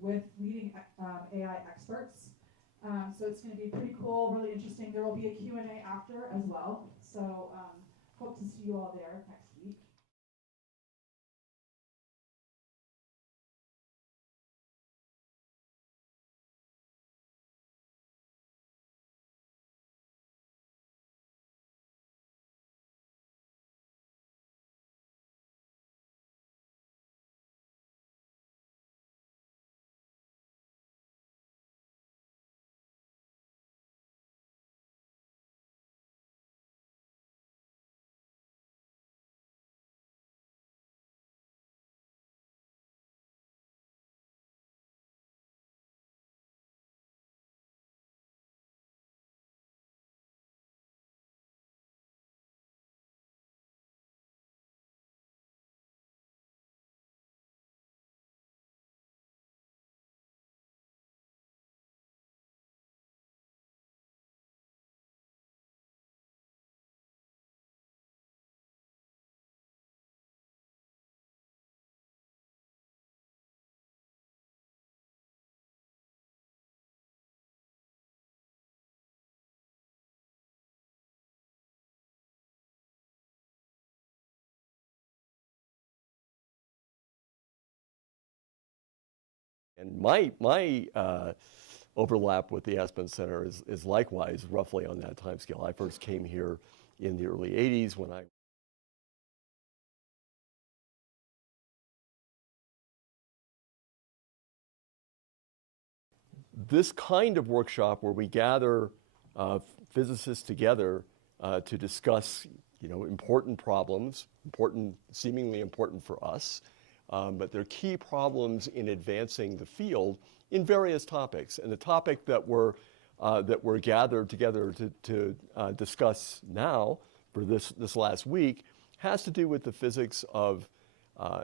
with leading AI experts. So it's going to be pretty cool, really interesting. There will be a Q&A after as well. So hope to see you all there next week. And my overlap with the Aspen Center is likewise roughly on that time scale. I first came here in the early 80s when I this kind of workshop where we gather physicists together to discuss, important problems, seemingly important for us, but they're key problems in advancing the field in various topics. And the topic that we're gathered together to discuss now for this last week has to do with the physics of,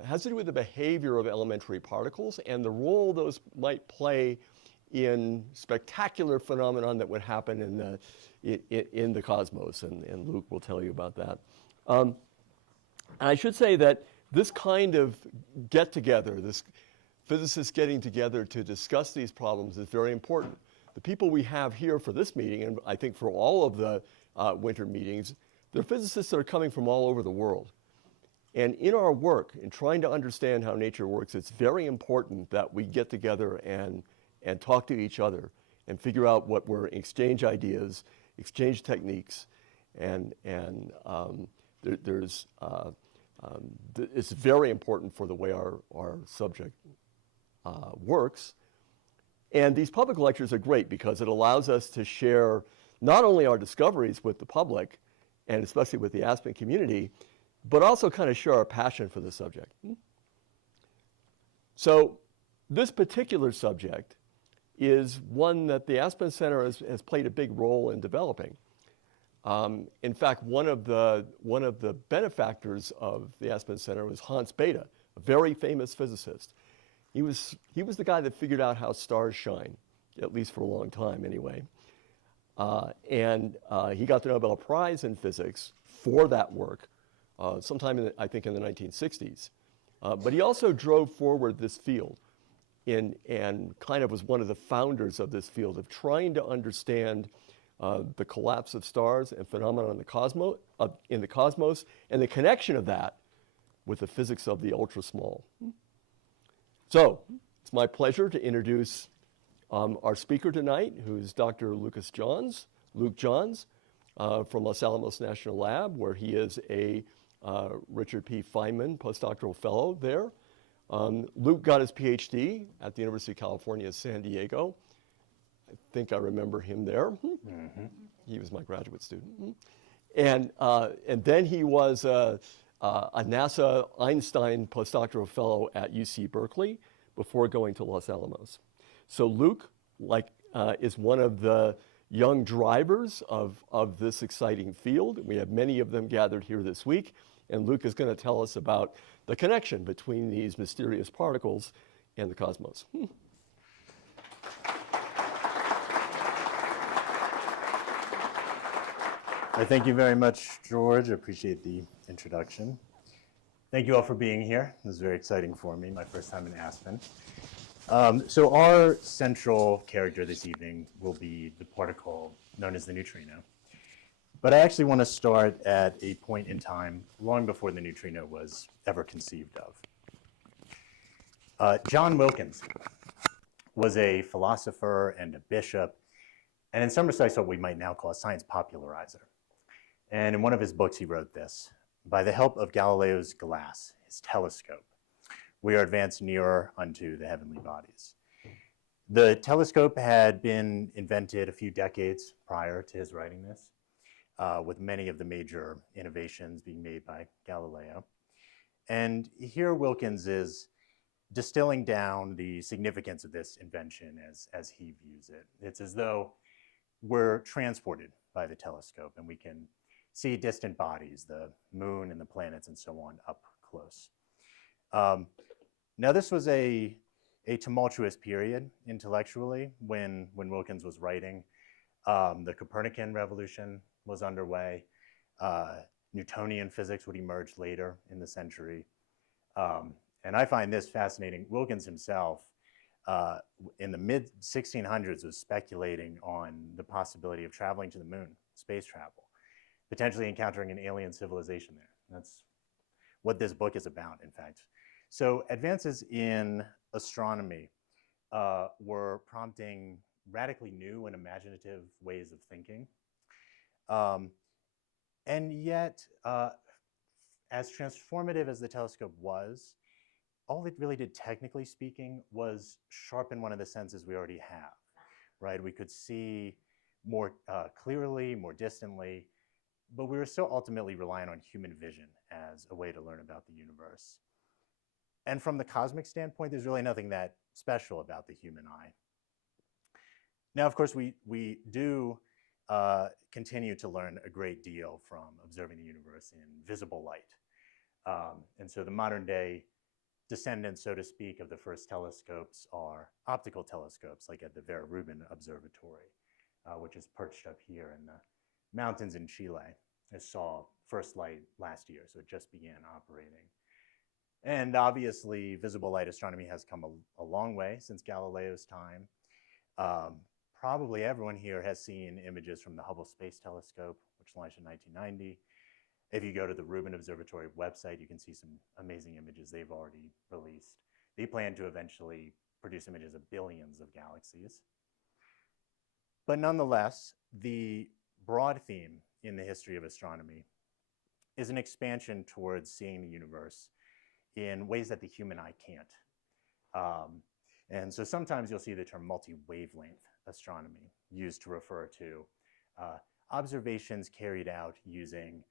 has to do with the behavior of elementary particles and the role those might play in spectacular phenomenon that would happen in the cosmos, and Luke will tell you about that. And I should say that this kind of get-together, this physicists getting together to discuss these problems is very important. The people we have here for this meeting, and I think for all of the winter meetings, they're physicists that are coming from all over the world. And in our work, in trying to understand how nature works, it's very important that we get together and talk to each other and figure out what we're, exchange ideas, exchange techniques, and it's very important for the way our subject works. And these public lectures are great because it allows us to share not only our discoveries with the public, and especially with the Aspen community, but also kind of share our passion for the subject. So this particular subject is one that the Aspen Center has played a big role in developing. In fact, one of the benefactors of the Aspen Center was Hans Bethe, a very famous physicist. He was the guy that figured out how stars shine, at least for a long time anyway. And he got the Nobel Prize in physics for that work sometime, I think, in the 1960s. But he also drove forward this field and kind of was one of the founders of this field of trying to understand the collapse of stars and phenomena in the cosmos, and the connection of that with the physics of the ultra-small. So it's my pleasure to introduce our speaker tonight, who's Dr. Luke Johns from Los Alamos National Lab, where he is a Richard P. Feynman postdoctoral fellow there. Luke got his PhD at the University of California, San Diego. I think I remember him there. Mm-hmm. He was my graduate student. And then he was a NASA Einstein postdoctoral fellow at UC Berkeley before going to Los Alamos. So Luke, is one of the young drivers of this exciting field. We have many of them gathered here this week, and Luke is going to tell us about the connection between these mysterious particles and the cosmos. Thank you very much, George. I appreciate the introduction. Thank you all for being here. This is very exciting for me, my first time in Aspen. So our central character this evening will be the particle known as the neutrino. But I actually want to start at a point in time long before the neutrino was ever conceived of. John Wilkins was a philosopher and a bishop, and in some respects what we might now call a science popularizer. And in one of his books he wrote this: "By the help of Galileo's glass, his telescope, we are advanced nearer unto the heavenly bodies." The telescope had been invented a few decades prior to his writing this, with many of the major innovations being made by Galileo. And here Wilkins is distilling down the significance of this invention as he views it. It's as though we're transported by the telescope and we can see distant bodies, the moon and the planets and so on, up close. Now this was a tumultuous period intellectually when Wilkins was writing. The Copernican revolution was underway. Newtonian physics would emerge later in the century. And I find this fascinating. Wilkins himself, in the mid-1600s, was speculating on the possibility of traveling to the moon, space travel, potentially encountering an alien civilization there. That's what this book is about, in fact. So advances in astronomy were prompting radically new and imaginative ways of thinking. And yet, as transformative as the telescope was, all it really did, technically speaking, was sharpen one of the senses we already have, right? We could see more clearly, more distantly, but we were still ultimately relying on human vision as a way to learn about the universe. And from the cosmic standpoint, there's really nothing that special about the human eye. Now, of course, we do continue to learn a great deal from observing the universe in visible light. And so the modern day descendants, so to speak, of the first telescopes are optical telescopes, like at the Vera Rubin Observatory, which is perched up here in the mountains in Chile. It saw first light last year, so it just began operating. And obviously, visible light astronomy has come a long way since Galileo's time. Probably everyone here has seen images from the Hubble Space Telescope, which launched in 1990. If you go to the Rubin Observatory website, you can see some amazing images they've already released. They plan to eventually produce images of billions of galaxies. But nonetheless, the broad theme in the history of astronomy is an expansion towards seeing the universe in ways that the human eye can't. And so sometimes you'll see the term multi-wavelength astronomy used to refer to observations carried out using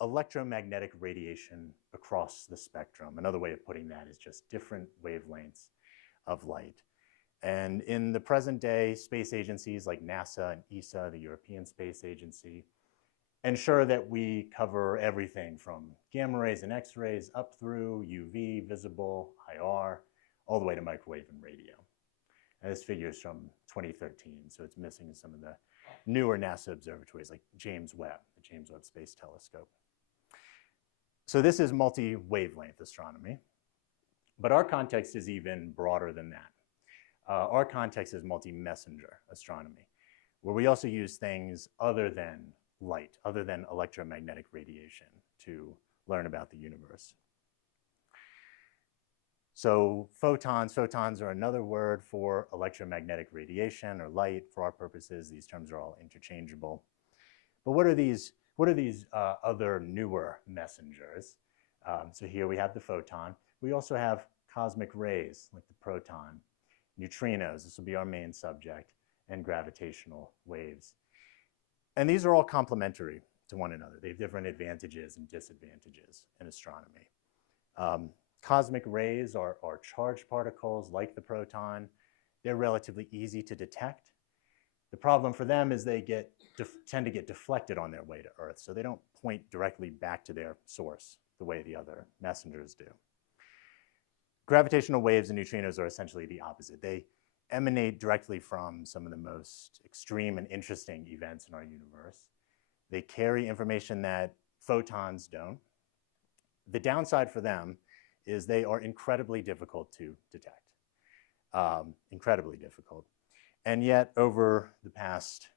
electromagnetic radiation across the spectrum. Another way of putting that is just different wavelengths of light. And in the present day, space agencies like NASA and ESA, the European Space Agency, ensure that we cover everything from gamma rays and X-rays up through UV, visible, IR, all the way to microwave and radio. And this figure is from 2013, so it's missing some of the newer NASA observatories like James Webb, the James Webb Space Telescope. So this is multi-wavelength astronomy, but our context is even broader than that. Our context is multi-messenger astronomy, where we also use things other than light, other than electromagnetic radiation to learn about the universe. So photons are another word for electromagnetic radiation or light. For our purposes, these terms are all interchangeable. But what are these other newer messengers? So here we have the photon. We also have cosmic rays like the proton, neutrinos, this will be our main subject, and gravitational waves. And these are all complementary to one another. They have different advantages and disadvantages in astronomy. Cosmic rays are charged particles like the proton. They're relatively easy to detect. The problem for them is they tend to get deflected on their way to Earth, so they don't point directly back to their source the way the other messengers do. Gravitational waves and neutrinos are essentially the opposite. They emanate directly from some of the most extreme and interesting events in our universe. They carry information that photons don't. The downside for them is they are incredibly difficult to detect. incredibly difficult. And yet, over the past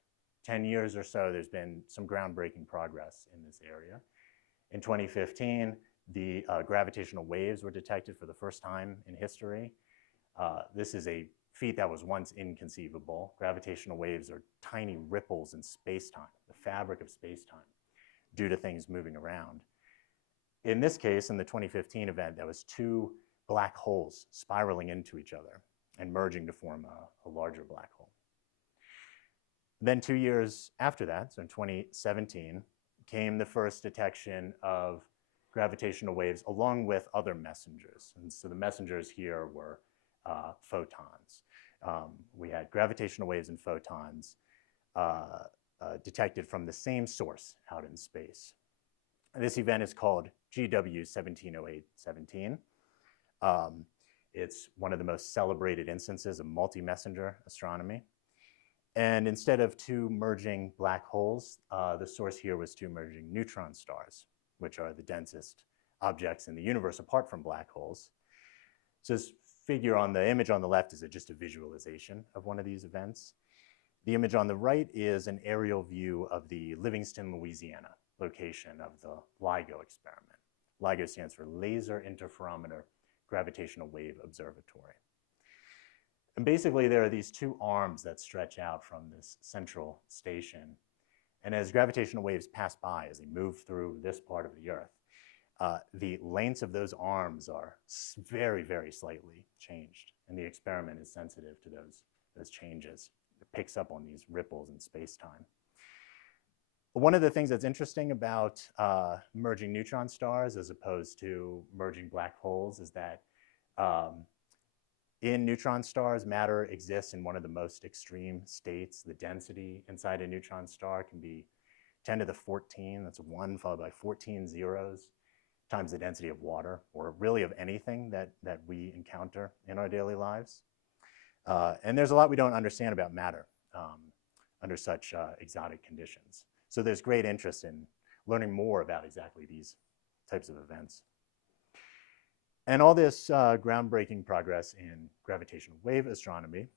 10 years or so, there's been some groundbreaking progress in this area. In 2015, the gravitational waves were detected for the first time in history. This is a feat that was once inconceivable. Gravitational waves are tiny ripples in space-time, the fabric of space-time, due to things moving around. In this case, in the 2015 event, there was two black holes spiraling into each other and merging to form a larger black hole. Then 2 years after that, so in 2017, came the first detection of gravitational waves along with other messengers. And so the messengers here were photons. We had gravitational waves and photons detected from the same source out in space. And this event is called GW 170817. It's one of the most celebrated instances of multi-messenger astronomy. And instead of two merging black holes, the source here was two merging neutron stars, which are the densest objects in the universe apart from black holes. So this figure on the image on the left is just a visualization of one of these events. The image on the right is an aerial view of the Livingston, Louisiana location of the LIGO experiment. LIGO stands for Laser Interferometer Gravitational Wave Observatory. And basically, there are these two arms that stretch out from this central station. And as gravitational waves pass by, as they move through this part of the Earth, the lengths of those arms are very, very slightly changed. And the experiment is sensitive to those changes. It picks up on these ripples in space-time. One of the things that's interesting about merging neutron stars as opposed to merging black holes is that in neutron stars, matter exists in one of the most extreme states. The density inside a neutron star can be 10 to the 14. That's 1 followed by 14 zeros times the density of water, or really of anything that we encounter in our daily lives. And there's a lot we don't understand about matter under such exotic conditions. So there's great interest in learning more about exactly these types of events. And all this groundbreaking progress in gravitational wave astronomy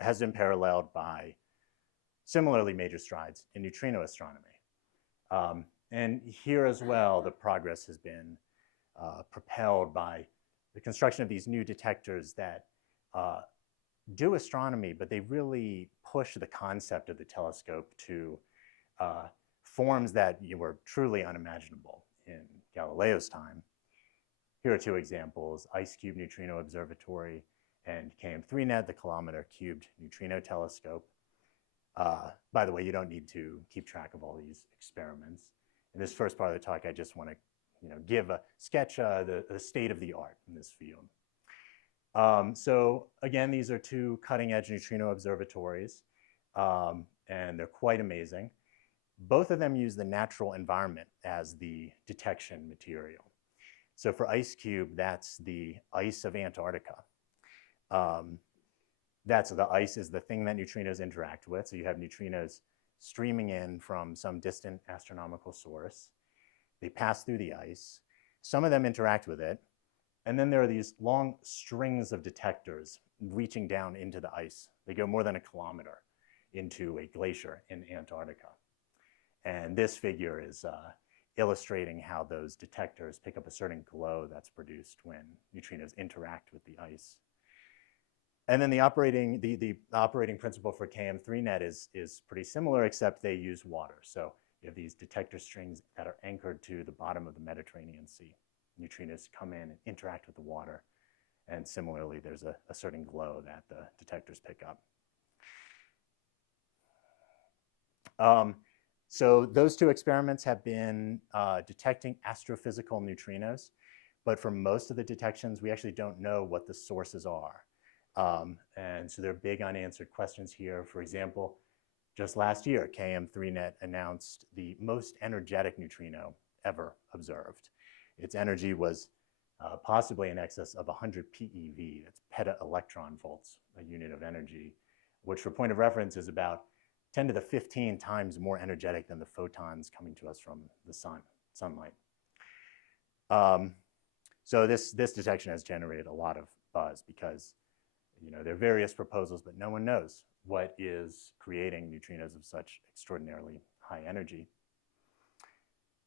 has been paralleled by similarly major strides in neutrino astronomy. And here as well, the progress has been propelled by the construction of these new detectors that do astronomy, but they really push the concept of the telescope to forms that were truly unimaginable in Galileo's time. Here are two examples: IceCube Neutrino Observatory and KM3Net, the kilometer cubed neutrino telescope. By the way, you don't need to keep track of all these experiments. In this first part of the talk, I just want to give a sketch the state of the art in this field. So again, these are two cutting-edge neutrino observatories, and they're quite amazing. Both of them use the natural environment as the detection material. So for IceCube, that's the ice of Antarctica. The ice is the thing that neutrinos interact with. So you have neutrinos streaming in from some distant astronomical source. They pass through the ice. Some of them interact with it. And then there are these long strings of detectors reaching down into the ice. They go more than 1 kilometer into a glacier in Antarctica. And this figure is illustrating how those detectors pick up a certain glow that's produced when neutrinos interact with the ice. And then the operating principle for KM3Net is pretty similar, except they use water. So you have these detector strings that are anchored to the bottom of the Mediterranean Sea. Neutrinos come in and interact with the water. And similarly, there's a certain glow that the detectors pick up. So those two experiments have been detecting astrophysical neutrinos. But for most of the detections, we actually don't know what the sources are. And so there are big unanswered questions here. For example, just last year, KM3Net announced the most energetic neutrino ever observed. Its energy was possibly in excess of 100 PeV, that's peta-electron volts, a unit of energy, which for point of reference is about 10 to the 15 times more energetic than the photons coming to us from the sunlight. So this detection has generated a lot of buzz because there are various proposals, but no one knows what is creating neutrinos of such extraordinarily high energy.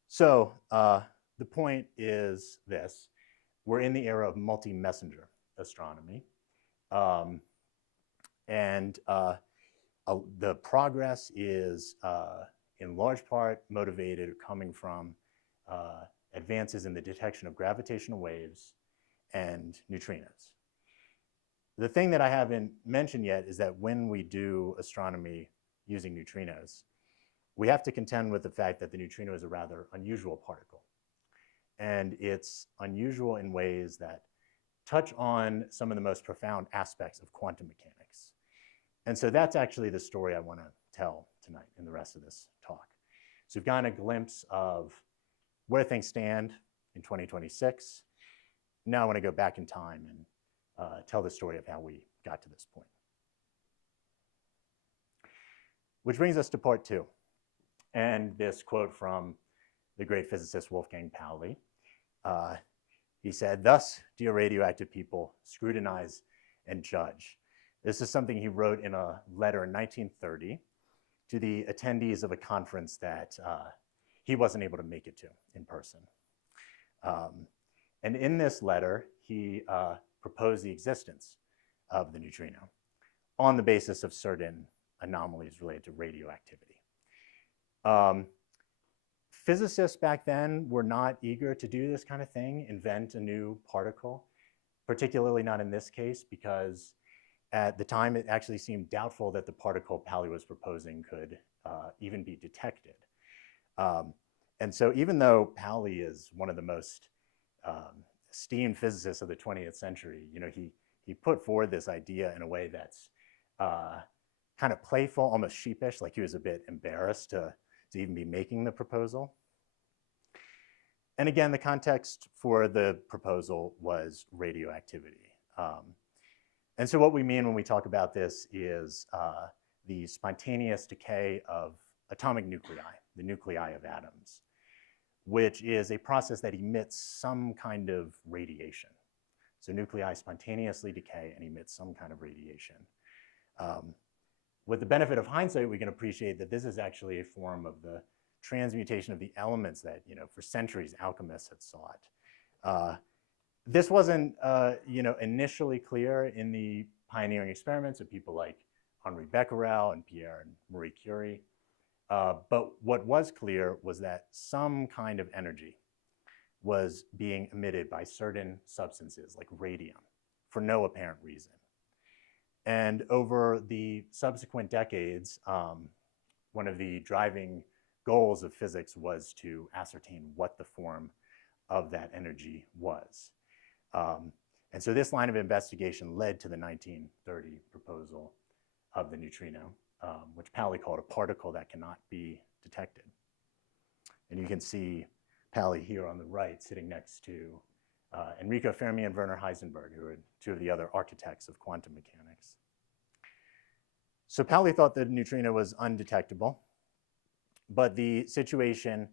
So the point is this: we're in the era of multi-messenger astronomy, and the progress is in large part motivated or coming from advances in the detection of gravitational waves and neutrinos. The thing that I haven't mentioned yet is that when we do astronomy using neutrinos, we have to contend with the fact that the neutrino is a rather unusual particle. And it's unusual in ways that touch on some of the most profound aspects of quantum mechanics. And so that's actually the story I want to tell tonight in the rest of this talk. So we've gotten a glimpse of where things stand in 2026. Now I want to go back in time and tell the story of how we got to this point. Which brings us to part 2, and this quote from the great physicist Wolfgang Pauli. He said, "Thus, dear radioactive people, scrutinize and judge." This is something he wrote in a letter in 1930 to the attendees of a conference that he wasn't able to make it to in person. And in this letter, he proposed the existence of the neutrino on the basis of certain anomalies related to radioactivity. Physicists back then were not eager to do this kind of thing, invent a new particle, particularly not in this case, because at the time it actually seemed doubtful that the particle Pauli was proposing could even be detected. And so even though Pauli is one of the most esteemed physicists of the 20th century, he put forward this idea in a way that's kind of playful, almost sheepish, like he was a bit embarrassed to even be making the proposal. And again, the context for the proposal was radioactivity. And so what we mean when we talk about this is the spontaneous decay of atomic nuclei, the nuclei of atoms, which is a process that emits some kind of radiation. So nuclei spontaneously decay and emit some kind of radiation. With the benefit of hindsight, we can appreciate that this is actually a form of the transmutation of the elements that, for centuries alchemists had sought. This wasn't, initially clear in the pioneering experiments of people like Henri Becquerel and Pierre and Marie Curie. But what was clear was that some kind of energy was being emitted by certain substances like radium for no apparent reason. And over the subsequent decades, one of the driving goals of physics was to ascertain what the form of that energy was. And so this line of investigation led to the 1930 proposal of the neutrino, which Pauli called a particle that cannot be detected. And you can see Pauli here on the right sitting next to Enrico Fermi and Werner Heisenberg, who are two of the other architects of quantum mechanics. So Pauli thought the neutrino was undetectable, but the situation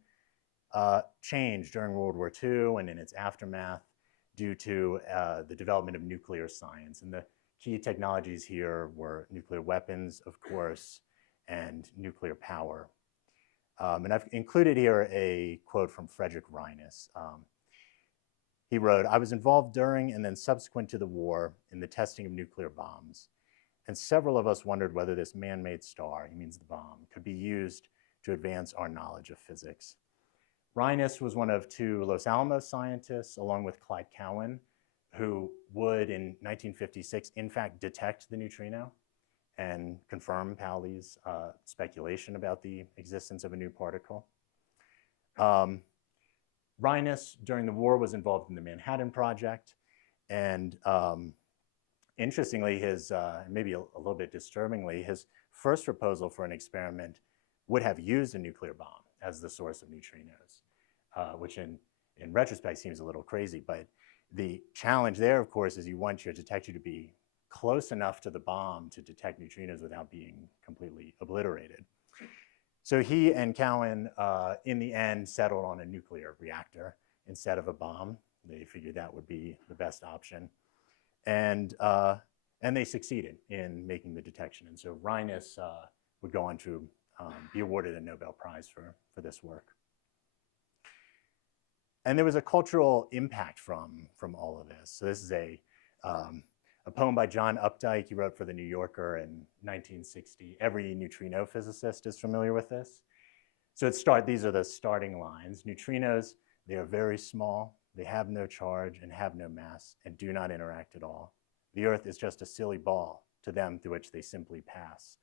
changed during World War II and in its aftermath due to the development of nuclear science. And the key technologies here were nuclear weapons, of course, and nuclear power. And I've included here a quote from Frederick Reines. He wrote, "I was involved during and then subsequent to the war in the testing of nuclear bombs, and several of us wondered whether this man-made star," he means the bomb, "could be used to advance our knowledge of physics." Reines was one of 2 Los Alamos scientists, along with Clyde Cowan, who would, in 1956, in fact, detect the neutrino and confirm Pauli's speculation about the existence of a new particle. Reines, during the war, was involved in the Manhattan Project, and interestingly, maybe a little bit disturbingly, his first proposal for an experiment would have used a nuclear bomb as the source of neutrinos, which in retrospect seems a little crazy, but the challenge there, of course, is you want your detector to be close enough to the bomb to detect neutrinos without being completely obliterated. So he and Cowan, in the end, settled on a nuclear reactor instead of a bomb. They figured that would be the best option. And And they succeeded in making the detection. And so Reines would go on to be awarded a Nobel Prize for this work. And there was a cultural impact from all of this. So this is a poem by John Updike. He wrote for The New Yorker in 1960. Every neutrino physicist is familiar with this. So these are the starting lines. Neutrinos, they are very small, they have no charge and have no mass and do not interact at all. The Earth is just a silly ball to them through which they simply pass.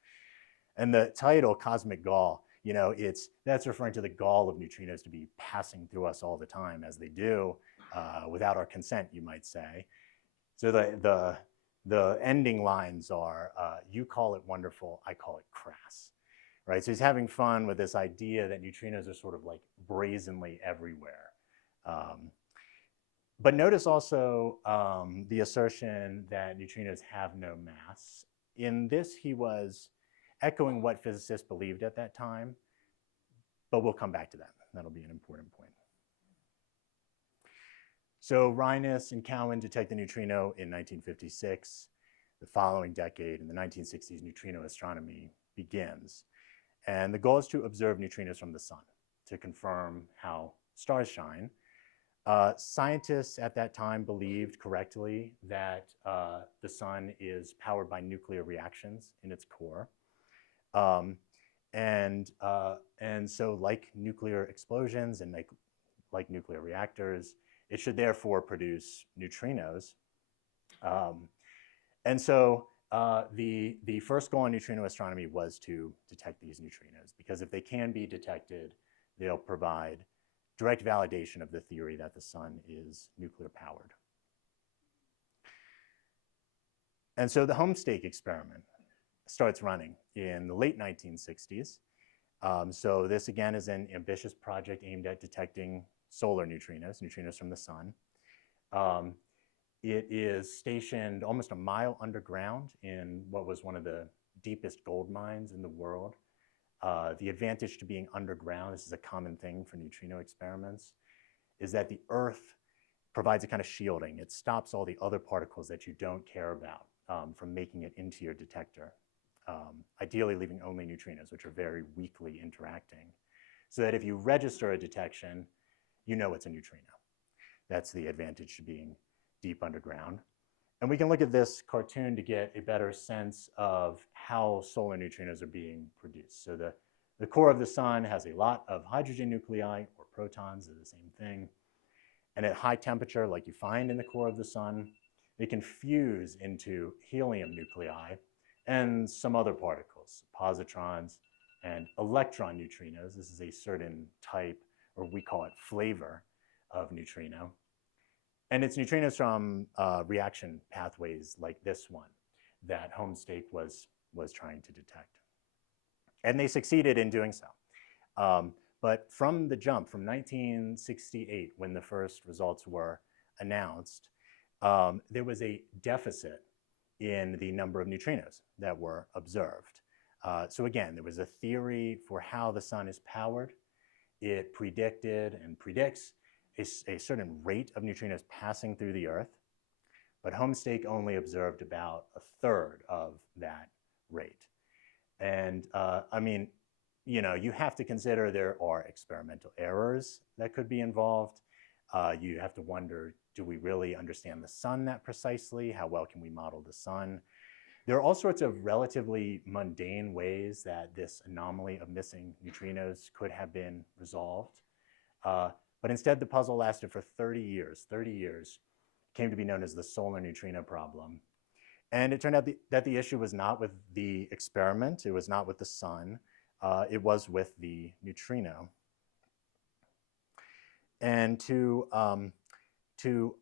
And the title, Cosmic Gall, you know, that's referring to the gall of neutrinos to be passing through us all the time, as they do, without our consent, you might say. So the ending lines are, you call it wonderful, I call it crass, right? So he's having fun with this idea that neutrinos are sort of like brazenly everywhere. But notice also the assertion that neutrinos have no mass. In this, he was echoing what physicists believed at that time, but we'll come back to that. That'll be an important point. So Reines and Cowan detect the neutrino in 1956. The following decade, in the 1960s, neutrino astronomy begins. And the goal is to observe neutrinos from the sun to confirm how stars shine. Scientists at that time believed correctly that the sun is powered by nuclear reactions in its core. And so like nuclear explosions and like nuclear reactors, it should therefore produce neutrinos. And so the first goal in neutrino astronomy was to detect these neutrinos, because if they can be detected, they'll provide direct validation of the theory that the sun is nuclear powered. And so the home stake experiment starts running in the late 1960s. So this again is an ambitious project aimed at detecting solar neutrinos, neutrinos from the sun. It is stationed almost a mile underground in what was one of the deepest gold mines in the world. The advantage to being underground, this is a common thing for neutrino experiments, is that the Earth provides a kind of shielding. It stops all the other particles that you don't care about from making it into your detector, ideally leaving only neutrinos, which are very weakly interacting, so that if you register a detection, you know it's a neutrino. That's the advantage to being deep underground. And we can look at this cartoon to get a better sense of how solar neutrinos are being produced. So the core of the sun has a lot of hydrogen nuclei, or protons, are the same thing. And at high temperature, like you find in the core of the sun, they can fuse into helium nuclei and some other particles, positrons and electron neutrinos. This is a certain type, or we call it flavor, of neutrino. And it's neutrinos from reaction pathways like this one that Homestake was trying to detect. And they succeeded in doing so. But from the jump, from 1968, when the first results were announced, there was a deficit in the number of neutrinos that were observed. So again, there was a theory for how the sun is powered. It predicted and predicts a certain rate of neutrinos passing through the Earth, but Homestake only observed about a third of that rate. And I mean, you know, you have to consider there are experimental errors that could be involved. You have to wonder, do we really understand the sun that precisely? How well can we model the sun? There are all sorts of relatively mundane ways that this anomaly of missing neutrinos could have been resolved. But instead, the puzzle lasted for 30 years. 30 years came to be known as the solar neutrino problem. And it turned out that the issue was not with the experiment. It was not with the sun. It was with the neutrino. And to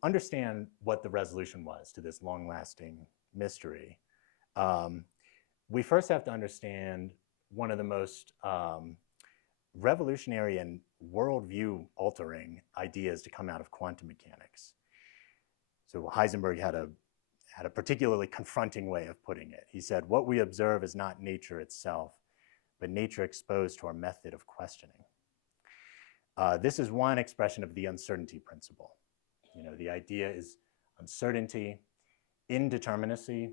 understand what the resolution was to this long-lasting mystery, we first have to understand one of the most revolutionary and worldview-altering ideas to come out of quantum mechanics. So Heisenberg had a particularly confronting way of putting it. He said, what we observe is not nature itself, but nature exposed to our method of questioning. This is one expression of the uncertainty principle. You know, the idea is uncertainty, indeterminacy,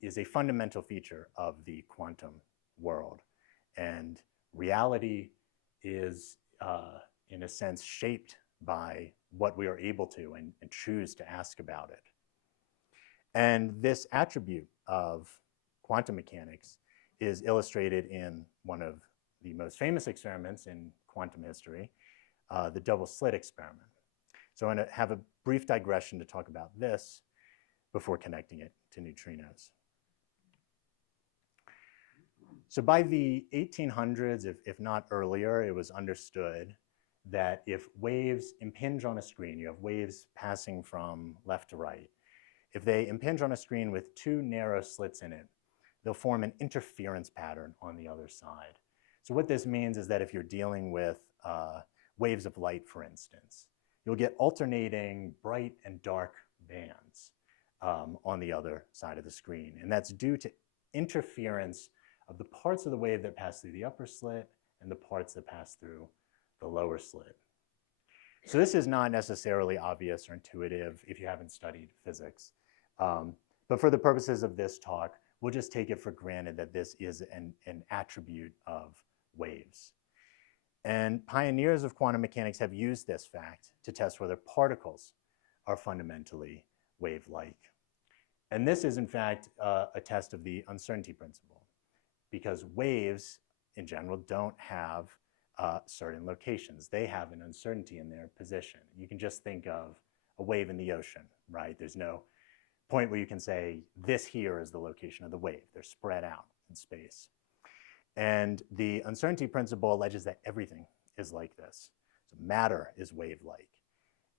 is a fundamental feature of the quantum world. And reality is, in a sense, shaped by what we are able to and choose to ask about it. And this attribute of quantum mechanics is illustrated in one of the most famous experiments in quantum history, the double slit experiment. So I'm going to have a brief digression to talk about this before connecting it to neutrinos. So by the 1800s, if not earlier, it was understood that if waves impinge on a screen, you have waves passing from left to right. If they impinge on a screen with two narrow slits in it, they'll form an interference pattern on the other side. So what this means is that if you're dealing with waves of light, for instance, you'll get alternating bright and dark bands on the other side of the screen. And that's due to interference of the parts of the wave that pass through the upper slit and the parts that pass through the lower slit. So this is not necessarily obvious or intuitive if you haven't studied physics. But for the purposes of this talk, we'll just take it for granted that this is an attribute of waves. And pioneers of quantum mechanics have used this fact to test whether particles are fundamentally wave-like. And this is, in fact, a test of the uncertainty principle, because waves, in general, don't have certain locations. They have an uncertainty in their position. You can just think of a wave in the ocean, right? There's no point where you can say, this here is the location of the wave. They're spread out in space. And the uncertainty principle alleges that everything is like this. So matter is wave-like.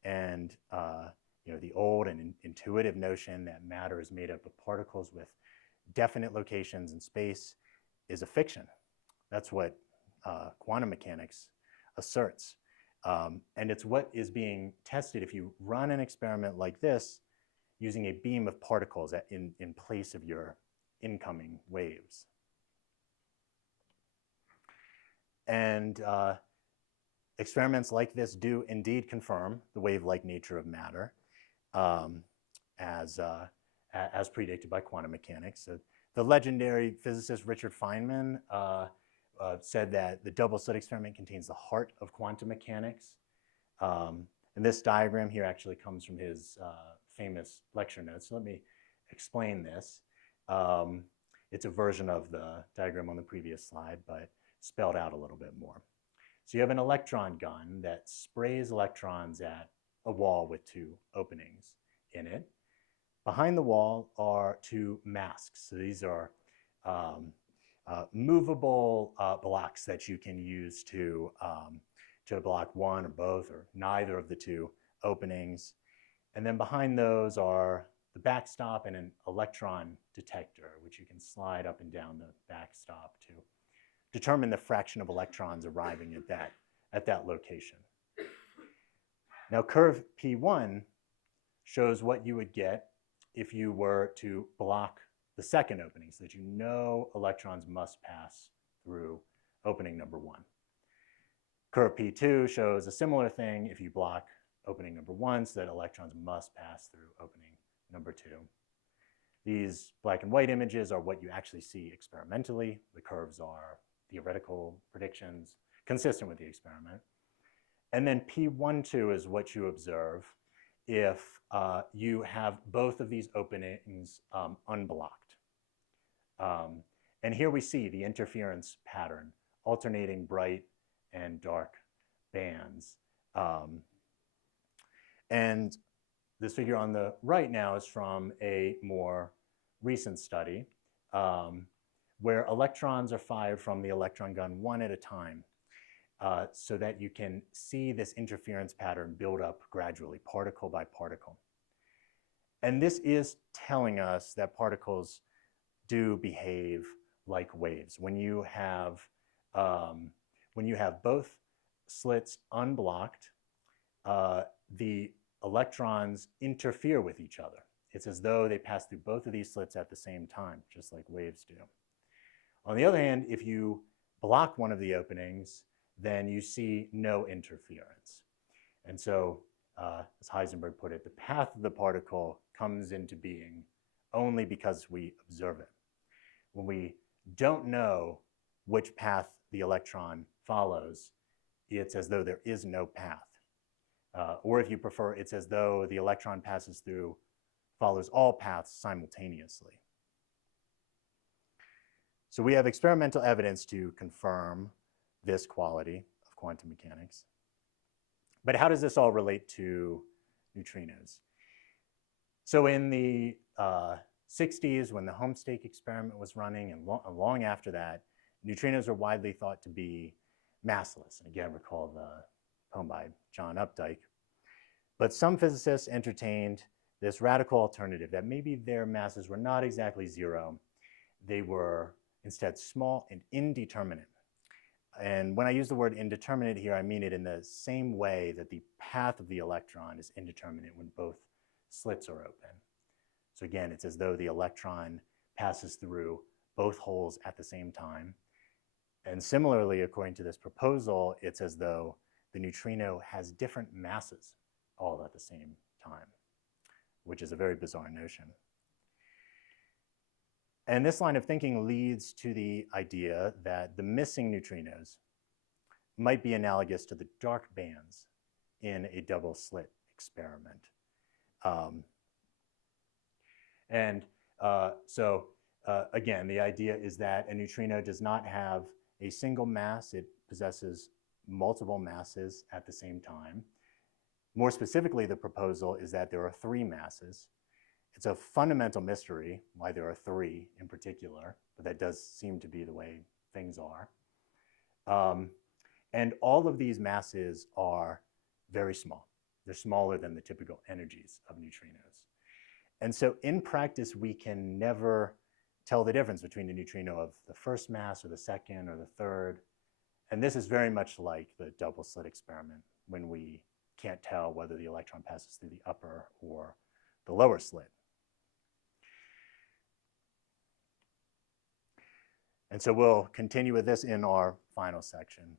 And the old and intuitive notion that matter is made up of particles with definite locations in space is a fiction. That's what quantum mechanics asserts. And it's what is being tested if you run an experiment like this using a beam of particles in place of your incoming waves. And experiments like this do indeed confirm the wave-like nature of matter as predicted by quantum mechanics. So the legendary physicist Richard Feynman said that the double slit experiment contains the heart of quantum mechanics. And this diagram here actually comes from his famous lecture notes. So let me explain this. It's a version of the diagram on the previous slide, but spelled out a little bit more. So you have an electron gun that sprays electrons at a wall with two openings in it. Behind the wall are two masks. So these are movable blocks that you can use to block one or both or neither of the two openings. And then behind those are the backstop and an electron detector, which you can slide up and down the backstop to determine the fraction of electrons arriving at that location. Now, curve P1 shows what you would get if you were to block the second opening, so that you know electrons must pass through opening number 1. Curve P2 shows a similar thing if you block opening number 1, so that electrons must pass through opening number 2. These black and white images are what you actually see experimentally. The curves are theoretical predictions consistent with the experiment. And then P12 is what you observe if you have both of these openings unblocked. And here we see the interference pattern, alternating bright and dark bands. And this figure on the right now is from a more recent study where electrons are fired from the electron gun one at a time so that you can see this interference pattern build up gradually, particle by particle. And this is telling us that particles do behave like waves. When you have both slits unblocked, the electrons interfere with each other. It's as though they pass through both of these slits at the same time, just like waves do. On the other hand, if you block one of the openings, then you see no interference. And so, as Heisenberg put it, the path of the particle comes into being only because we observe it. When we don't know which path the electron follows, it's as though there is no path. Or if you prefer, it's as though the electron follows all paths simultaneously. So we have experimental evidence to confirm this quality of quantum mechanics. But how does this all relate to neutrinos? So in the 60s, when the Homestake experiment was running, and long after that, neutrinos are widely thought to be massless. And again, recall the poem by John Updike. But some physicists entertained this radical alternative, that maybe their masses were not exactly zero. They were instead small and indeterminate. And when I use the word indeterminate here, I mean it in the same way that the path of the electron is indeterminate when both slits are open. So again, it's as though the electron passes through both holes at the same time. And similarly, according to this proposal, it's as though the neutrino has different masses all at the same time, which is a very bizarre notion. And this line of thinking leads to the idea that the missing neutrinos might be analogous to the dark bands in a double slit experiment. Again, the idea is that a neutrino does not have a single mass. It possesses multiple masses at the same time. More specifically, the proposal is that there are three masses. It's a fundamental mystery why there are three in particular, but that does seem to be the way things are. And all of these masses are very small. They're smaller than the typical energies of neutrinos. And so in practice, we can never tell the difference between the neutrino of the first mass or the second or the third. And this is very much like the double slit experiment, when we can't tell whether the electron passes through the upper or the lower slit. And so we'll continue with this in our final section.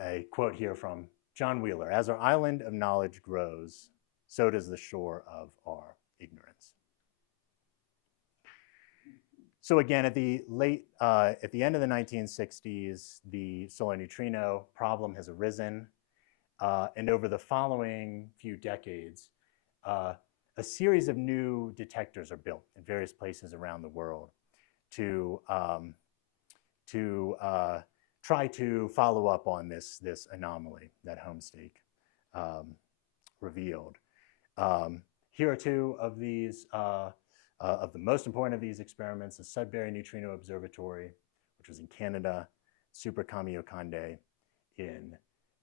A quote here from John Wheeler: "As our island of knowledge grows, so does the shore of our ignorance." So again, at the end of the 1960s, the solar neutrino problem has arisen. And over the following few decades, a series of new detectors are built in various places around the world to try to follow up on this anomaly that Homestake revealed. Here are two of these, of the most important of these experiments: the Sudbury Neutrino Observatory, which was in Canada, Super Kamiokande in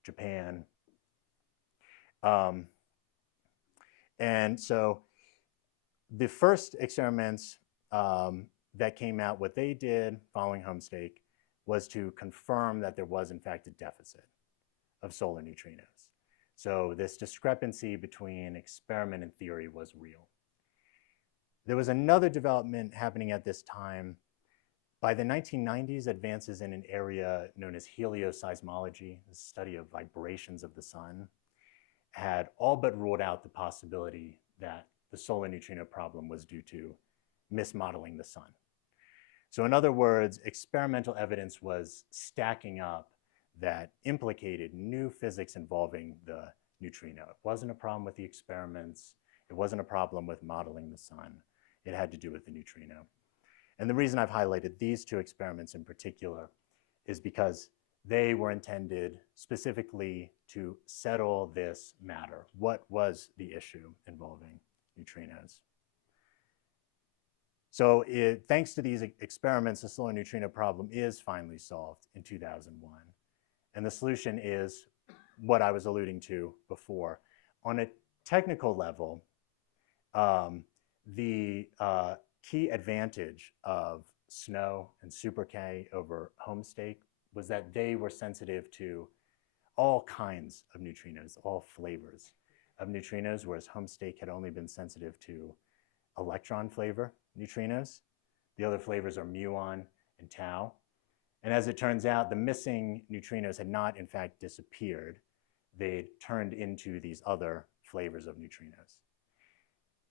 Japan. And so the first experiments that came out, what they did following Homestake was to confirm that there was in fact a deficit of solar neutrinos. So this discrepancy between experiment and theory was real. There was another development happening at this time. By the 1990s, advances in an area known as helioseismology, the study of vibrations of the sun, had all but ruled out the possibility that the solar neutrino problem was due to mismodeling the sun. So in other words, experimental evidence was stacking up that implicated new physics involving the neutrino. It wasn't a problem with the experiments. It wasn't a problem with modeling the sun. It had to do with the neutrino. And the reason I've highlighted these two experiments in particular is because they were intended specifically to settle this matter. What was the issue involving neutrinos? So thanks to these experiments, the solar neutrino problem is finally solved in 2001. And the solution is what I was alluding to before. On a technical level, the key advantage of SNO and Super K over Homestake was that they were sensitive to all kinds of neutrinos, all flavors of neutrinos, whereas Homestake had only been sensitive to electron flavor neutrinos. The other flavors are muon and tau. And as it turns out, the missing neutrinos had not, in fact, disappeared. They turned into these other flavors of neutrinos.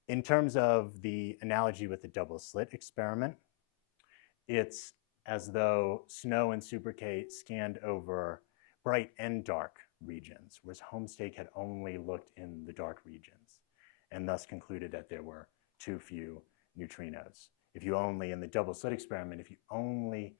In terms of the analogy with the double slit experiment, it's as though SNO and Super K scanned over bright and dark regions, whereas Homestake had only looked in the dark regions and thus concluded that there were too few neutrinos. If you only, in the double slit experiment, if you only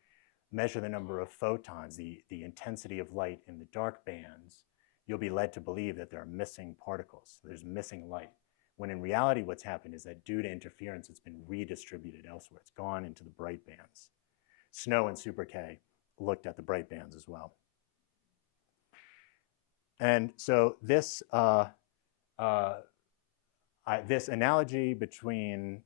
measure the number of photons, the intensity of light in the dark bands, you'll be led to believe that there are missing particles, there's missing light. When in reality, what's happened is that due to interference, it's been redistributed elsewhere. It's gone into the bright bands. SNO and Super K looked at the bright bands as well. And so this, this analogy between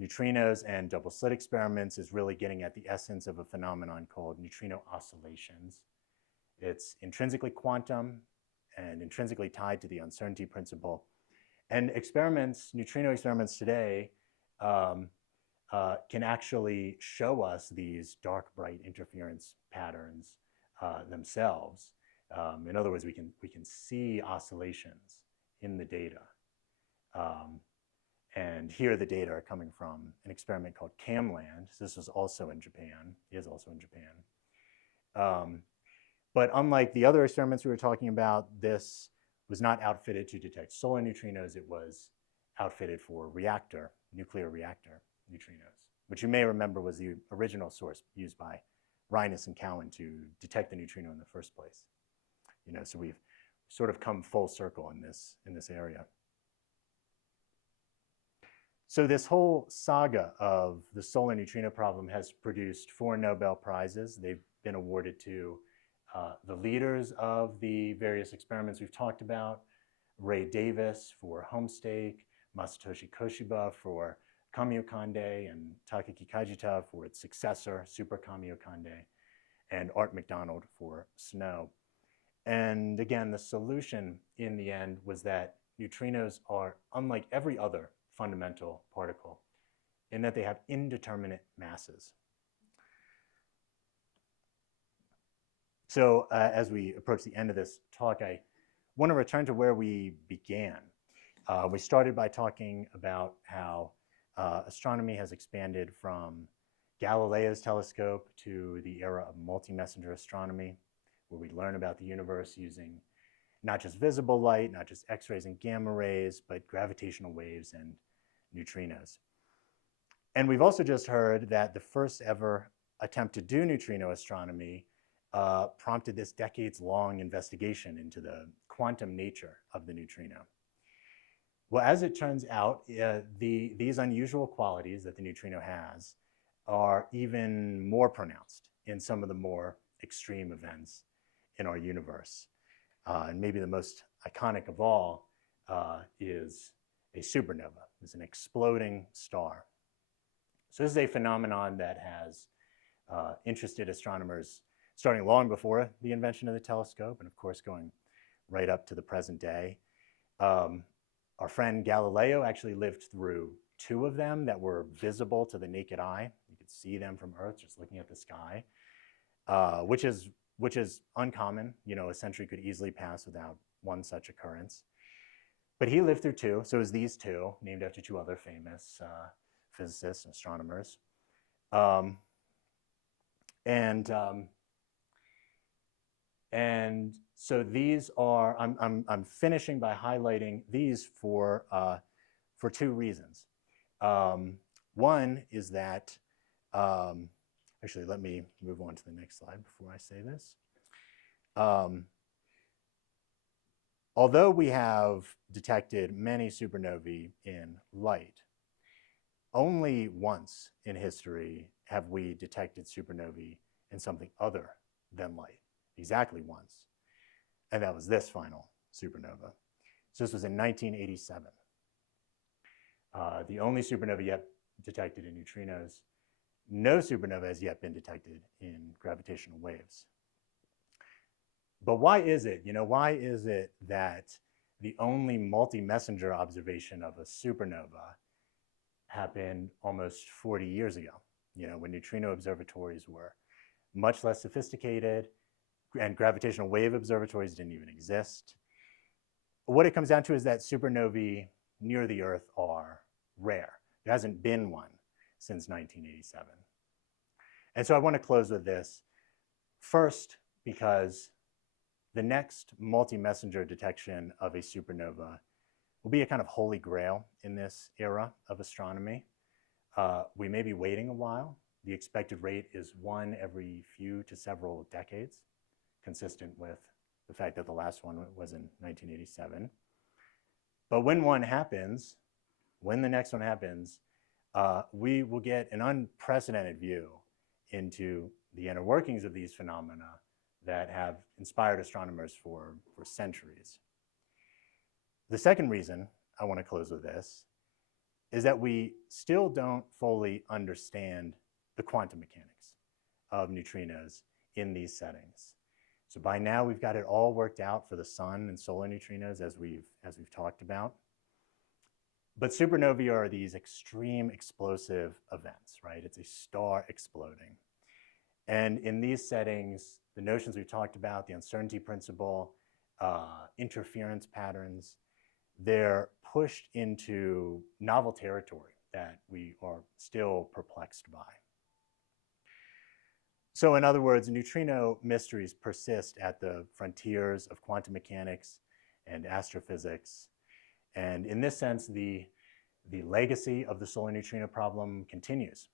neutrinos and double slit experiments is really getting at the essence of a phenomenon called neutrino oscillations. It's intrinsically quantum and intrinsically tied to the uncertainty principle. And experiments, neutrino experiments today can actually show us these dark-bright interference patterns themselves. In other words, we can see oscillations in the data. And here the data are coming from an experiment called CAMLAND. This was also in Japan, is also in Japan. But unlike the other experiments we were talking about, this was not outfitted to detect solar neutrinos. It was outfitted for nuclear reactor neutrinos, which you may remember was the original source used by Reines and Cowan to detect the neutrino in the first place. So we've sort of come full circle in this area. So this whole saga of the solar neutrino problem has produced 4 Nobel Prizes. They've been awarded to the leaders of the various experiments we've talked about, Ray Davis for Homestake, Masatoshi Koshiba for Kamiokande, and Takaki Kajita for its successor, Super Kamiokande, and Art McDonald for SNO. And again, the solution in the end was that neutrinos are unlike every other fundamental particle in that they have indeterminate masses. So as we approach the end of this talk, I want to return to where we began. We started by talking about how astronomy has expanded from Galileo's telescope to the era of multi-messenger astronomy, where we learn about the universe using not just visible light, not just X-rays and gamma rays, but gravitational waves and neutrinos. And we've also just heard that the first ever attempt to do neutrino astronomy prompted this decades-long investigation into the quantum nature of the neutrino. Well, as it turns out, these unusual qualities that the neutrino has are even more pronounced in some of the more extreme events in our universe. And maybe the most iconic of all is a supernova. It's an exploding star. So this is a phenomenon that has interested astronomers starting long before the invention of the telescope, and of course going right up to the present day. Our friend Galileo actually lived through 2 of them that were visible to the naked eye. You could see them from Earth just looking at the sky, which is uncommon. A century could easily pass without one such occurrence. But he lived through 2, so it was these 2, named after 2 other famous physicists and astronomers. And so these are, I'm finishing by highlighting these for 2 reasons. One is that, actually let me move on to the next slide before I say this. Although we have detected many supernovae in light, only once in history have we detected supernovae in something other than light. Exactly once, and that was this final supernova. So this was in 1987. The only supernova yet detected in neutrinos. No supernova has yet been detected in gravitational waves. But why is it? Why is it that the only multi-messenger observation of a supernova happened almost 40 years ago? When neutrino observatories were much less sophisticated, and gravitational wave observatories didn't even exist. What it comes down to is that supernovae near the Earth are rare. There hasn't been one since 1987. And so I want to close with this. First, because the next multi-messenger detection of a supernova will be a kind of holy grail in this era of astronomy. We may be waiting a while. The expected rate is one every few to several decades, consistent with the fact that the last one was in 1987. But when one happens, when the next one happens, we will get an unprecedented view into the inner workings of these phenomena that have inspired astronomers for centuries. The second reason I want to close with this is that we still don't fully understand the quantum mechanics of neutrinos in these settings. So by now we've got it all worked out for the sun and solar neutrinos as we've talked about. But supernovae are these extreme explosive events, right? It's a star exploding. And in these settings, the notions we've talked about, the uncertainty principle, interference patterns, they're pushed into novel territory that we are still perplexed by. So in other words, neutrino mysteries persist at the frontiers of quantum mechanics and astrophysics. And in this sense, the legacy of the solar neutrino problem continues,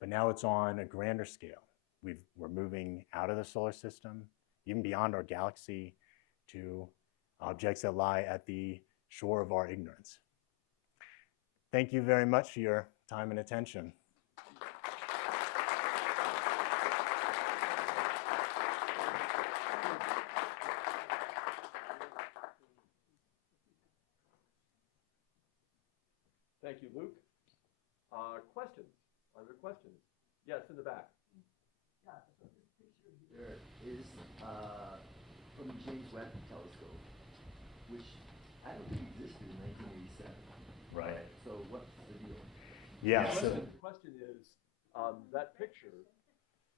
but now it's on a grander scale. We're moving out of the solar system, even beyond our galaxy, to objects that lie at the shore of our ignorance. Thank you very much for your time and attention. Thank you, Luke. Questions? Are there questions? Yes, in the back. Yeah, so this picture here is from the James Webb telescope, which I don't think existed in 1987. Right. So what's the deal? Yeah. The question is, that picture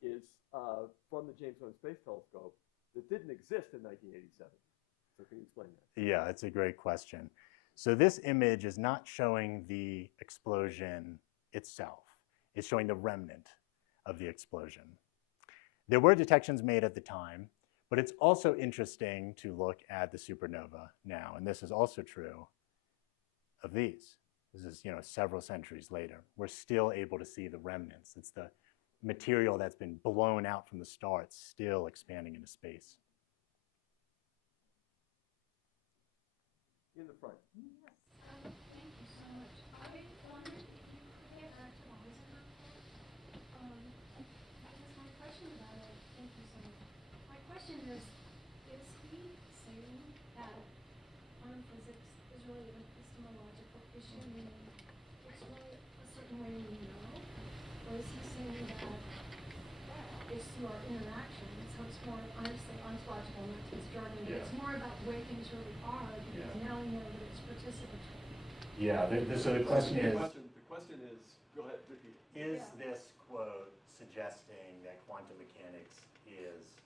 is from the James Webb Space Telescope that didn't exist in 1987. So can you explain that? Yeah, it's a great question. So this image is not showing the explosion itself. It's showing the remnant of the explosion. There were detections made at the time, but it's also interesting to look at the supernova now. And this is also true of these. This is, several centuries later. We're still able to see the remnants. It's the material that's been blown out from the star. It's still expanding into space. In the front. Yes, thank you so much. I wondered if you could get back to Eisenhower, because my question about it, thank you so much. My question is he saying that quantum physics is really an epistemological issue, meaning it's really a certain way we know? Or is he saying that it's through our interaction, so it's more, honestly, ontological, not to use jargon, but it's more about the way things really are, because now we know that it's participatory. Yeah, so the question is, go ahead, Vicky. Is this quote suggesting that quantum mechanics is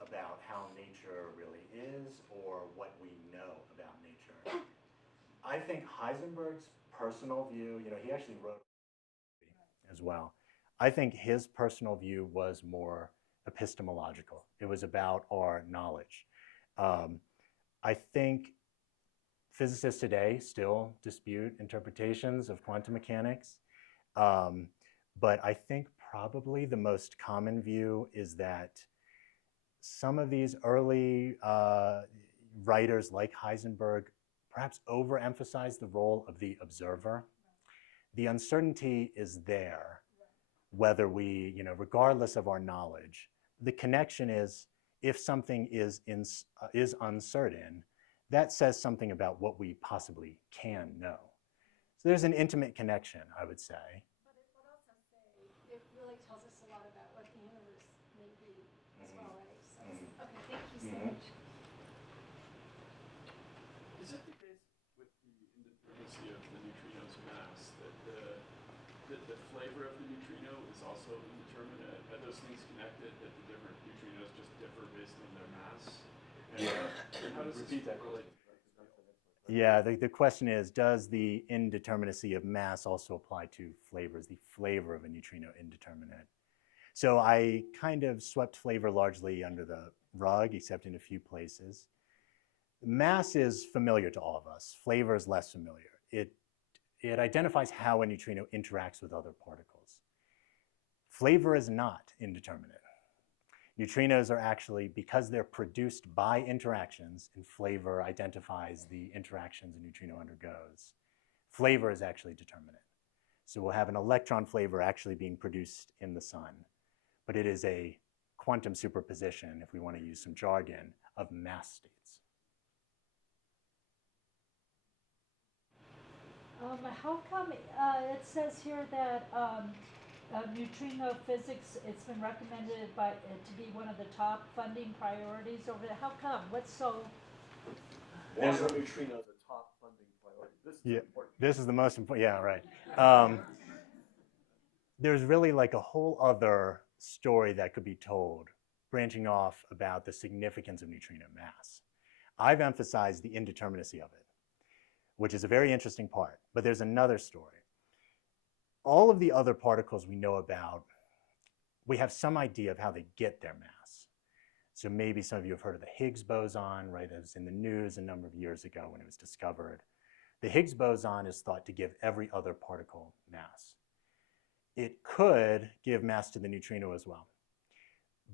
about how nature really is or what we know about nature? I think Heisenberg's personal view, he actually wrote as well. I think his personal view was more epistemological. It was about our knowledge. I think physicists today still dispute interpretations of quantum mechanics, but I think probably the most common view is that some of these early writers like Heisenberg perhaps overemphasize the role of the observer. The uncertainty is there, whether we, regardless of our knowledge. The connection is, if something is uncertain, that says something about what we possibly can know. So there's an intimate connection, I would say. But it would also say, it really tells us a lot about what the universe may be as well, right? So, okay, thank you so much. Is it the case with the indeterminacy of the neutrino's mass that the flavor of the neutrino is also indeterminate? Are those things connected, that the different neutrinos just differ based on their mass? And how does Repeat that relate? Yeah, the question is, does the indeterminacy of mass also apply to flavor? Is the flavor of a neutrino indeterminate? So I kind of swept flavor largely under the rug, except in a few places. Mass is familiar to all of us. Flavor is less familiar. It identifies how a neutrino interacts with other particles. Flavor is not indeterminate. Neutrinos are actually, because they're produced by interactions, and flavor identifies the interactions a neutrino undergoes, flavor is actually determinate. So we'll have an electron flavor actually being produced in the sun, but it is a quantum superposition, if we want to use some jargon, of mass states. How come it says here that neutrino physics, it's been recommended by to be one of the top funding priorities over there? How come? What's so? Why are neutrinos a top funding priority? This is important. This is the most important. Yeah, right. There's really like a whole other story that could be told, branching off about the significance of neutrino mass. I've emphasized the indeterminacy of it, which is a very interesting part. But there's another story. All of the other particles we know about, we have some idea of how they get their mass. So maybe some of you have heard of the Higgs boson, right? It was in the news a number of years ago when it was discovered. The Higgs boson is thought to give every other particle mass. It could give mass to the neutrino as well.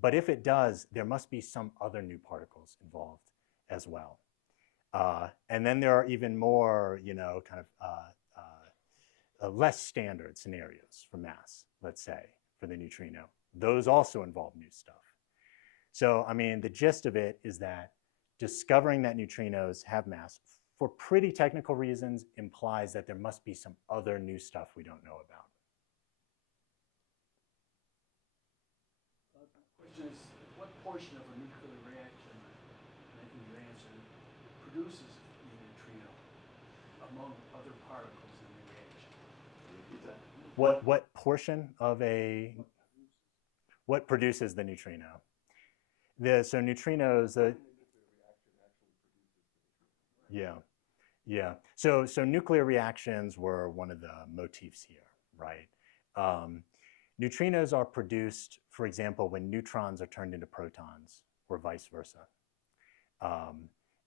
But if it does, there must be some other new particles involved as well. And then there are even more, less standard scenarios for mass, let's say, for the neutrino. Those also involve new stuff. So, I mean, the gist of it is that discovering that neutrinos have mass for pretty technical reasons implies that there must be some other new stuff we don't know about. The question is, what portion of a nuclear reaction, and I think you answered, produces the neutrino among other particles in the reaction? Repeat that. What portion of what produces the neutrino? So neutrinos, yeah. So nuclear reactions were one of the motifs here, right? Neutrinos are produced, for example, when neutrons are turned into protons, or vice versa.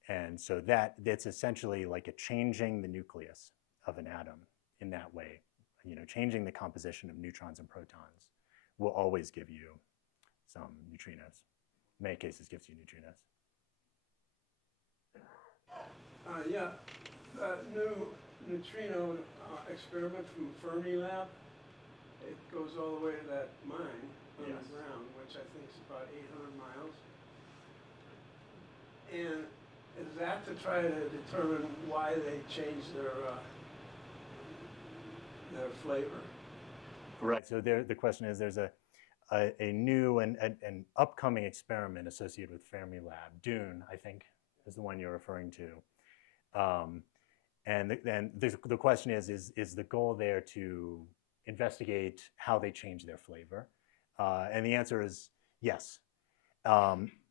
And so that's essentially like a changing the nucleus of an atom in that way. Changing the composition of neutrons and protons will always give you some neutrinos. In many cases, gives you neutrinos. New neutrino experiment from Fermilab. It goes all the way to that mine on Yes. the ground, which I think is about 800 miles. And is that to try to determine why they changed their flavor? Right. So the question is, there's a new and an upcoming experiment associated with Fermilab. Dune, I think, is the one you're referring to. And the question is the goal there to investigate how they change their flavor? And the answer is yes.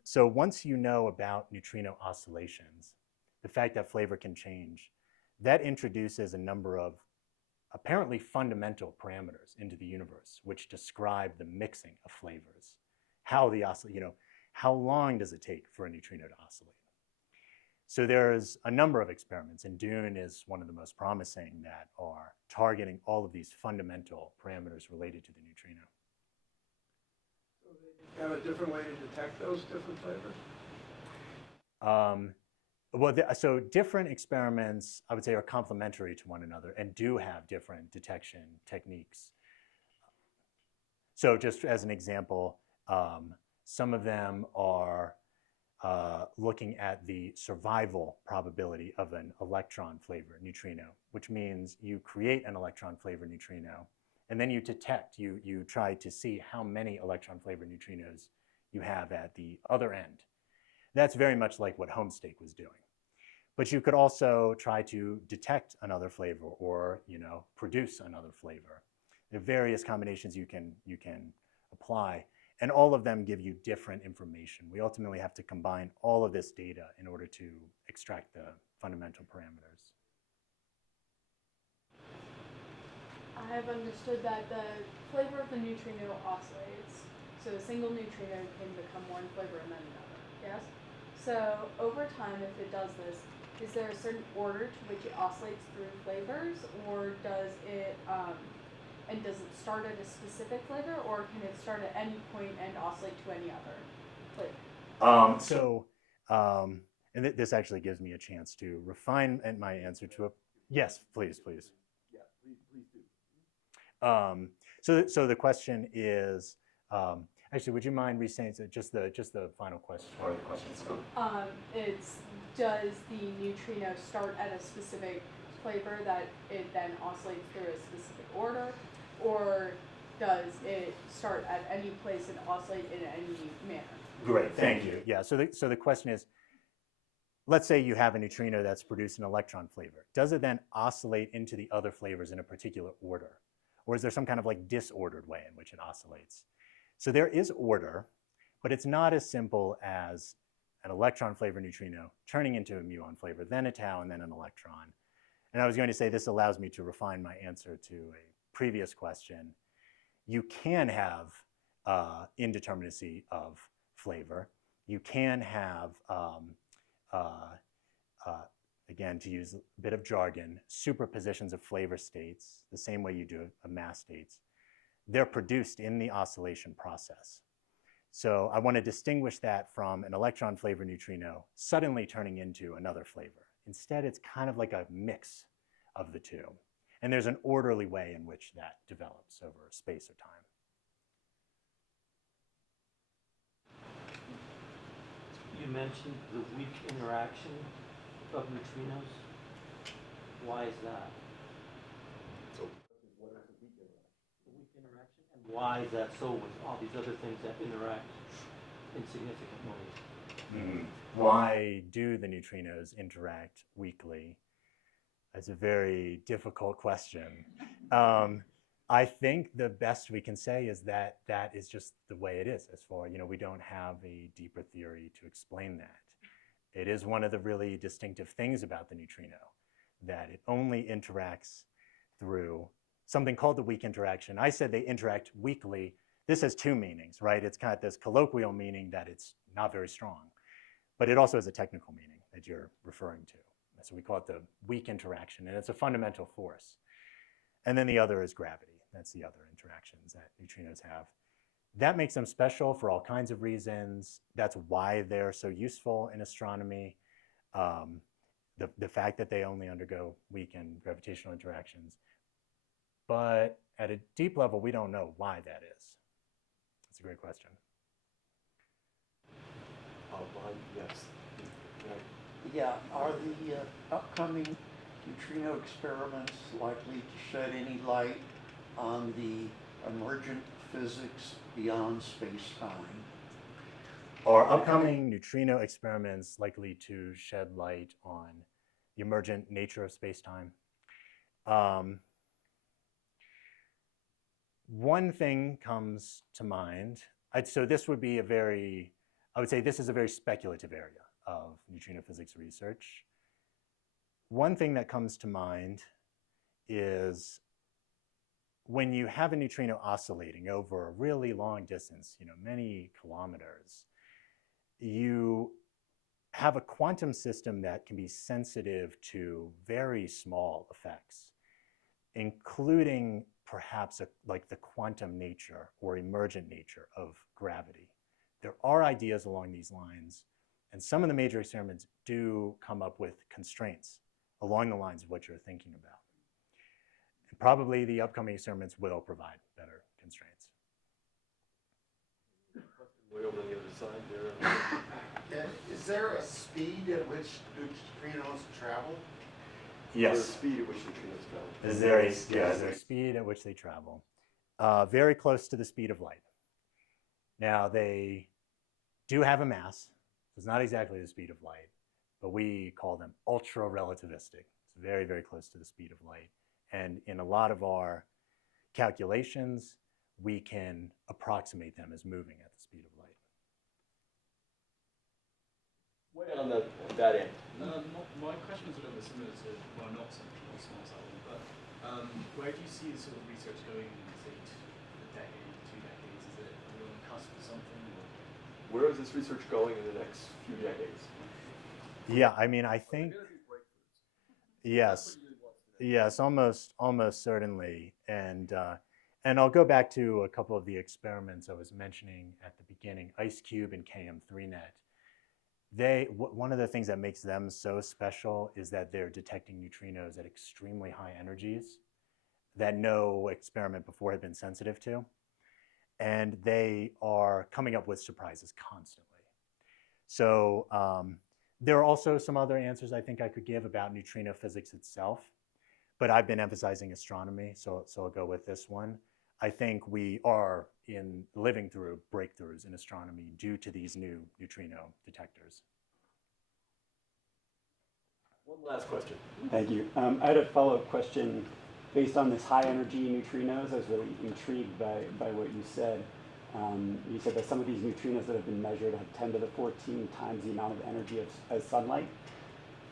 So once you know about neutrino oscillations, the fact that flavor can change, that introduces a number of apparently fundamental parameters into the universe, which describe the mixing of flavors. How long does it take for a neutrino to oscillate? So there's a number of experiments, and Dune is one of the most promising that are targeting all of these fundamental parameters related to the neutrino. So they have a different way to detect those different flavors? So different experiments, I would say, are complementary to one another and do have different detection techniques. So just as an example, some of them are looking at the survival probability of an electron-flavored neutrino, which means you create an electron-flavored neutrino, and then you detect, you try to see how many electron-flavored neutrinos you have at the other end. That's very much like what Homestake was doing. But you could also try to detect another flavor or produce another flavor. There are various combinations you can apply. And all of them give you different information. We ultimately have to combine all of this data in order to extract the fundamental parameters. I've understood that the flavor of the neutrino oscillates. So a single neutrino can become one flavor and then another, yes? So over time, if it does this, is there a certain order to which it oscillates through flavors, or does it, and does it start at a specific flavor, or can it start at any point and oscillate to any other flavor? And this actually gives me a chance to refine my answer to a, yes, please. Yeah, please do. So the question is, actually, would you mind restating just the final question or the question? It's, does the neutrino start at a specific flavor that it then oscillates through a specific order, or does it start at any place and oscillate in any manner? Great, thank you. Yeah, so the question is, let's say you have a neutrino that's produced an electron flavor. Does it then oscillate into the other flavors in a particular order? Or is there some kind of like disordered way in which it oscillates? So there is order, but it's not as simple as an electron flavored neutrino turning into a muon flavor, then a tau, and then an electron. And I was going to say this allows me to refine my answer to a previous question. You can have indeterminacy of flavor. You can have, again, to use a bit of jargon, superpositions of flavor states, the same way you do of mass states. They're produced in the oscillation process. So I want to distinguish that from an electron flavored neutrino suddenly turning into another flavor. Instead, it's kind of like a mix of the two. And there's an orderly way in which that develops over space or time. You mentioned the weak interaction of neutrinos. Why is that? So, what is the weak interaction? The weak interaction, and why is that so with all these other things that interact in significant ways? Why do the neutrinos interact weakly? That's a very difficult question. I think the best we can say is that that is just the way it is. As far, we don't have a deeper theory to explain that. It is one of the really distinctive things about the neutrino, that it only interacts through something called the weak interaction. I said they interact weakly. This has two meanings, right? It's kind of this colloquial meaning that it's not very strong, but it also has a technical meaning that you're referring to. So we call it the weak interaction, and it's a fundamental force. And then the other is gravity. That's the other interactions that neutrinos have. That makes them special for all kinds of reasons. That's why they're so useful in astronomy. The fact that they only undergo weak and gravitational interactions. But at a deep level, we don't know why that is. That's a great question. Yes. Yeah, are the upcoming neutrino experiments likely to shed any light on the emergent physics beyond space-time? Are upcoming neutrino experiments likely to shed light on the emergent nature of space-time? One thing comes to mind. So this would be I would say this is a very speculative area of neutrino physics research. One thing that comes to mind is when you have a neutrino oscillating over a really long distance, many kilometers, you have a quantum system that can be sensitive to very small effects, including perhaps like the quantum nature or emergent nature of gravity. There are ideas along these lines, and some of the major experiments do come up with constraints along the lines of what you're thinking about. And probably the upcoming experiments will provide better constraints. Way over on the other side there. Is there a speed at which neutrinos travel? Yes. The speed at which neutrinos travel. Is there a speed at which they travel? Very close to the speed of light. Now, they do have a mass. It's not exactly the speed of light, but we call them ultra-relativistic. It's very, very close to the speed of light. And in a lot of our calculations, we can approximate them as moving at the speed of light. Way on that end. My question is a little bit similar to, well, not so much that one, but where do you see sort of research going in, say, a decade, 2 decades? Is it, are we on the cusp of something? Or? Where is this research going in the next few decades? Yeah, I mean, I think, yes, yes, almost certainly. And I'll go back to a couple of the experiments I was mentioning at the beginning, IceCube and KM3Net. One of the things that makes them so special is that they're detecting neutrinos at extremely high energies that no experiment before had been sensitive to. And they are coming up with surprises constantly. So there are also some other answers I think I could give about neutrino physics itself, but I've been emphasizing astronomy, so I'll go with this one. I think we are living through breakthroughs in astronomy due to these new neutrino detectors. One last question. Thank you. I had a follow-up question based on this high energy neutrinos. I was really intrigued by what you said. You said that some of these neutrinos that have been measured have 10 to the 14 times the amount of energy as sunlight.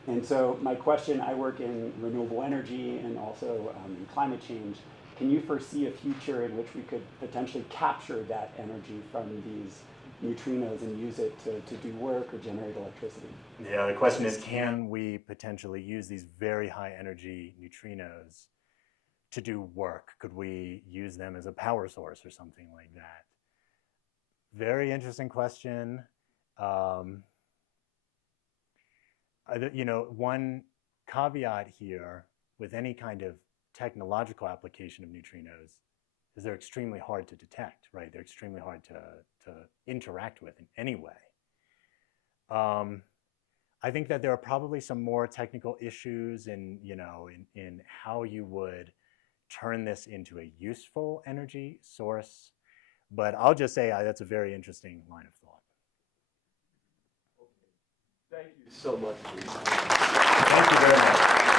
And so my question, I work in renewable energy and also in climate change. Can you foresee a future in which we could potentially capture that energy from these neutrinos and use it to do work or generate electricity? Yeah, the question is, can we potentially use these very high energy neutrinos to do work? Could we use them as a power source or something like that? Very interesting question. You know, one caveat here with any kind of technological application of neutrinos is they're extremely hard to detect, right? They're extremely hard to interact with in any way. I think that there are probably some more technical issues in how you would turn this into a useful energy source. But I'll just say that's a very interesting line of thought. Thank you so much. Thank you very much.